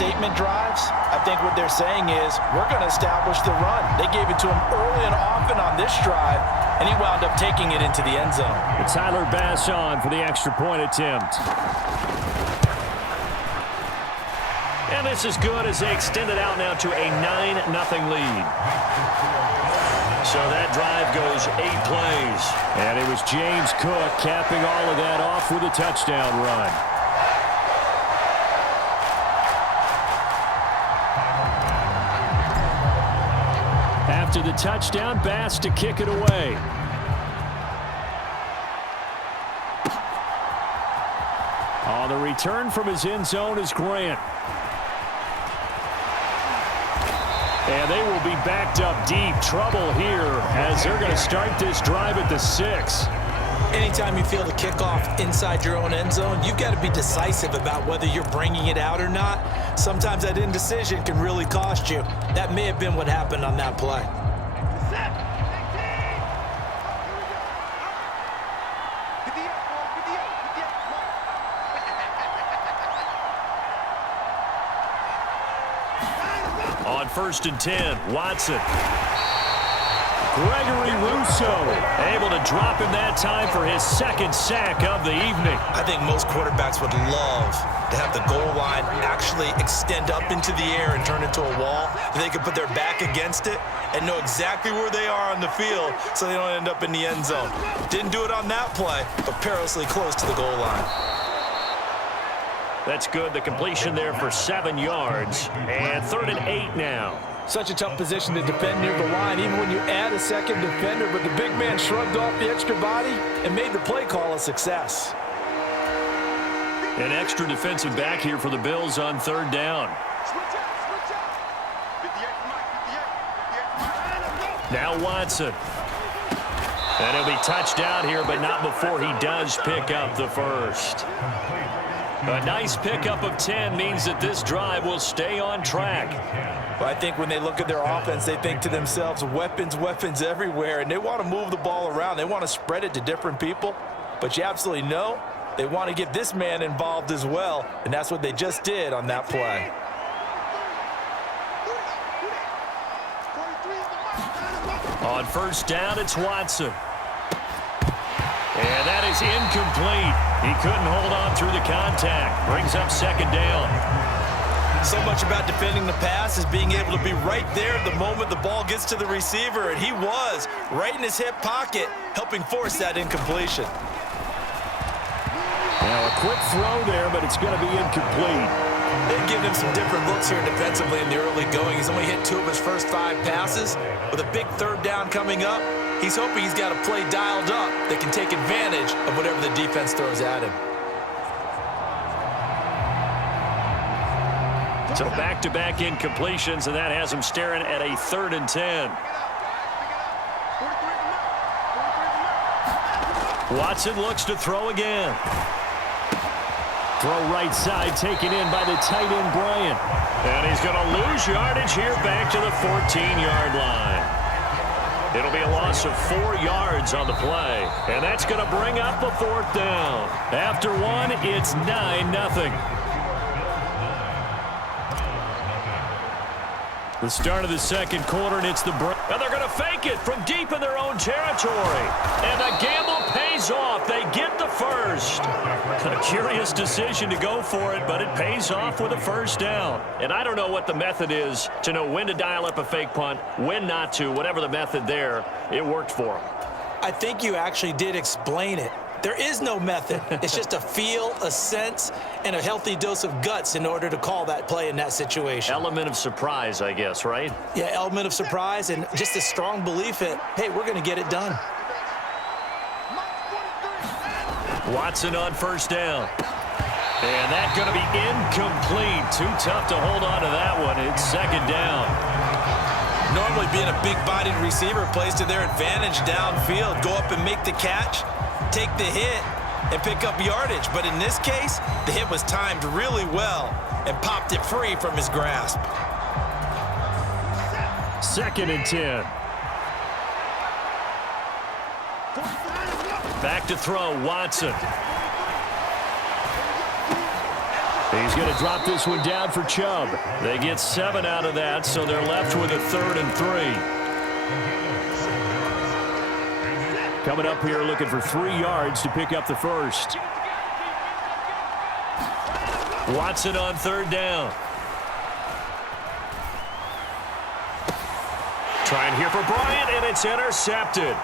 statement drives, I think what they're saying is, we're going to establish the run. They gave it to him early and often on this drive, and he wound up taking it into the end zone. Tyler Bass on for the extra point attempt. And this is good as they extend it out now to a 9-0 lead. So that drive goes 8 plays. And it was James Cook capping all of that off with a touchdown run. After the touchdown, Bass to kick it away. On the return from his end zone is Grant. And they will be backed up deep. Trouble here as they're going to start this drive at the 6. Anytime you feel the kickoff inside your own end zone, you've got to be decisive about whether you're bringing it out or not. Sometimes that indecision can really cost you. That may have been what happened on that play. On 1st and 10, Watson. Gregory Rousseau able to drop him that time for his 2nd sack of the evening. I think most quarterbacks would love to have the goal line actually extend up into the air and turn into a wall. They could put their back against it and know exactly where they are on the field so they don't end up in the end zone. Didn't do it on that play, but perilously close to the goal line. That's good. The completion there for 7 yards. And 3rd and 8 now. Such a tough position to defend near the line, even when you add a second defender, but the big man shrugged off the extra body and made the play call a success. An extra defensive back here for the Bills on 3rd down. Now Watson. And he'll be touched out here, but not before he does pick up the first. A nice pickup of 10 means that this drive will stay on track. Well, I think when they look at their offense, they think to themselves, weapons, weapons everywhere, and they want to move the ball around. They want to spread it to different people, but you absolutely know they want to get this man involved as well, and that's what they just did on that play. On 1st down, it's Watson. And that is incomplete. He couldn't hold on through the contact. Brings up 2nd down. So much about defending the pass is being able to be right there the moment the ball gets to the receiver, and he was right in his hip pocket, helping force that incompletion. Now a quick throw there, but it's going to be incomplete. They've given him some different looks here defensively in the early going. He's only hit 2 of his first 5 passes. With a big 3rd down coming up, he's hoping he's got a play dialed up that can take advantage of whatever the defense throws at him. So back-to-back incompletions, and that has him staring at a 3rd and 10. Watson looks to throw again. Throw right side, taken in by the tight end, Bryant. And he's going to lose yardage here back to the 14-yard line. It'll be a loss of 4 yards on the play. And that's going to bring up a 4th down. After 1, it's 9-0. The start of the 2nd quarter, and it's the and they're going to fake it from deep in their own territory. And the gamble pays off. They get the first. A curious decision to go for it, but it pays off with a 1st down. And I don't know what the method is to know when to dial up a fake punt, when not to. Whatever the method there, it worked for them. I think you actually did explain it. There is no method. It's just a feel, a sense, and a healthy dose of guts in order to call that play in that situation. Element of surprise, I guess, right? Yeah, element of surprise and just a strong belief that, hey, we're going to get it done. Watson on 1st down. And that's going to be incomplete. Too tough to hold on to that one. It's 2nd down. Normally being a big-bodied receiver plays to their advantage downfield. Go up and make the catch, take the hit, and pick up yardage. But in this case, the hit was timed really well and popped it free from his grasp. 2nd and 10. Back to throw, Watson. He's going to drop this one down for Chubb. They get 7 out of that, so they're left with a 3rd and 3. Coming up here looking for 3 yards to pick up the first. Watson on 3rd down. Trying here for Bryant, and it's intercepted.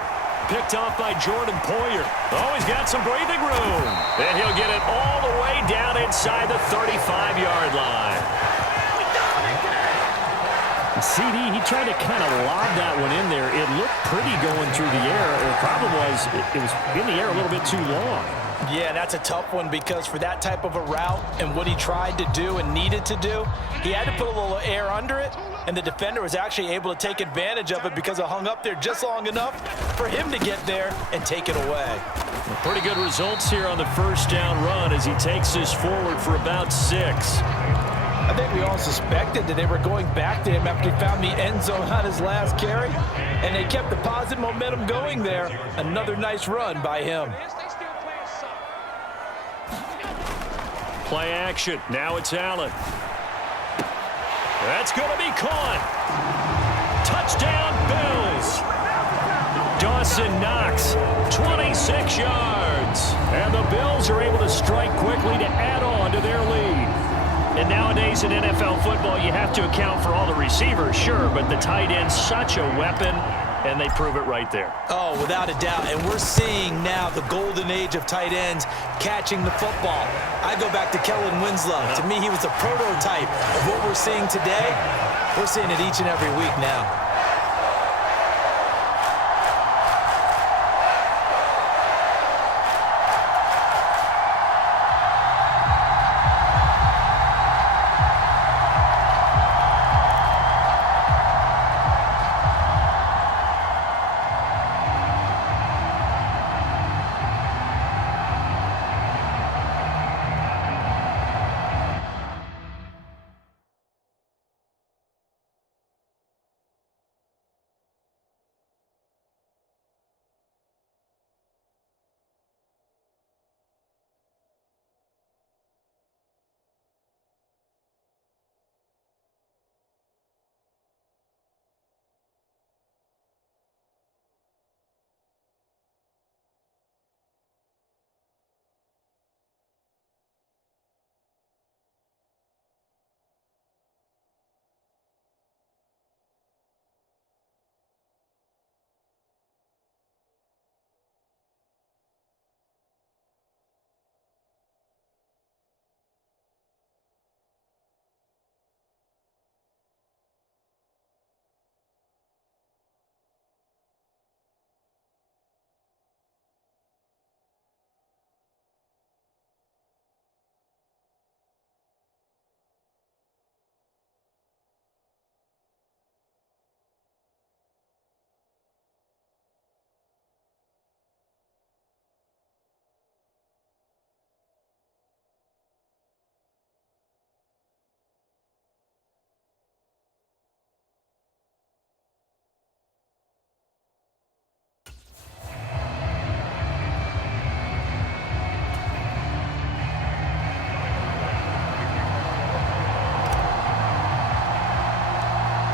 Picked off by Jordan Poyer. Oh, he's got some breathing room. And he'll get it all the way down inside the 35-yard line. CD, he tried to kind of lob that one in there. It looked pretty going through the air. The problem was it was in the air a little bit too long. Yeah, that's a tough one because for that type of a route and what he tried to do and needed to do, he had to put a little air under it, and the defender was actually able to take advantage of it because it hung up there just long enough for him to get there and take it away. Pretty good results here on the first down run as he takes this forward for about 6. I think we all suspected that they were going back to him after he found the end zone on his last carry, and they kept the positive momentum going there. Another nice run by him. Play action. Now it's Allen. That's going to be caught. Touchdown, Bills. Dawson Knox, 26 yards. And the Bills are able to strike quickly to add on to their lead. And nowadays in NFL football, you have to account for all the receivers, sure, but the tight end's such a weapon, and they prove it right there. Oh, without a doubt. And we're seeing now the golden age of tight ends catching the football. I go back to Kellen Winslow. To me, he was a prototype of what we're seeing today. We're seeing it each and every week now.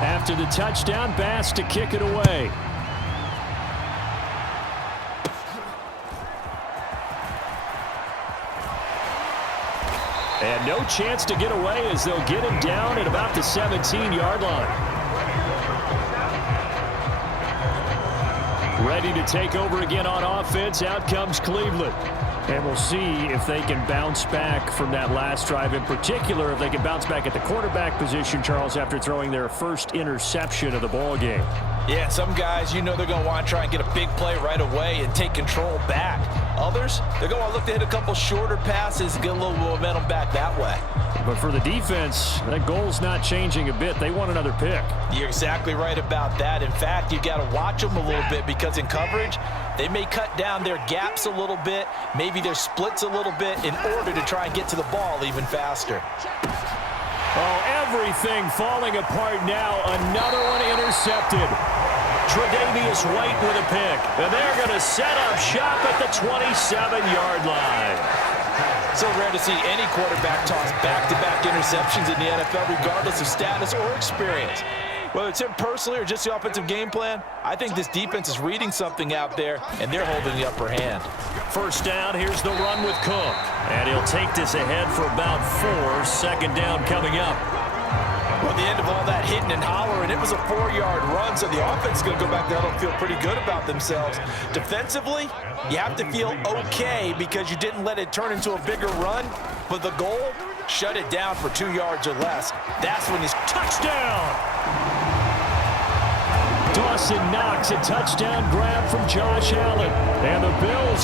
After the touchdown, Bass to kick it away. And no chance to get away as they'll get him down at about the 17-yard line. Ready to take over again on offense. Out comes Cleveland. And we'll see if they can bounce back from that last drive. In particular, if they can bounce back at the quarterback position, Charles, after throwing their first interception of the ball game. Yeah, some guys, you know they're going to want to try and get a big play right away and take control back. Others, they're going to want to look to hit a couple shorter passes and get a little momentum back that way. But for the defense, that goal's not changing a bit. They want another pick. You're exactly right about that. In fact, you got to watch them a little bit because in coverage, they may cut down their gaps a little bit, maybe their splits a little bit in order to try and get to the ball even faster. Oh, everything falling apart now. Another one intercepted. Tre'Davious White with a pick. And they're going to set up shop at the 27-yard line. So rare to see any quarterback toss back-to-back interceptions in the NFL, regardless of status or experience. Whether it's him personally or just the offensive game plan, I think this defense is reading something out there, and they're holding the upper hand. First down, here's the run with Cook. And he'll take this ahead for about 4. Second down coming up. Well, the end of all that hitting and hollering, it was a 4-yard run, so the offense is going to go back there and feel pretty good about themselves. Defensively, you have to feel okay because you didn't let it turn into a bigger run, but the goal, shut it down for 2 yards or less. That's when he's touchdown. Dawson Knox, a touchdown grab from Josh Allen. And the Bills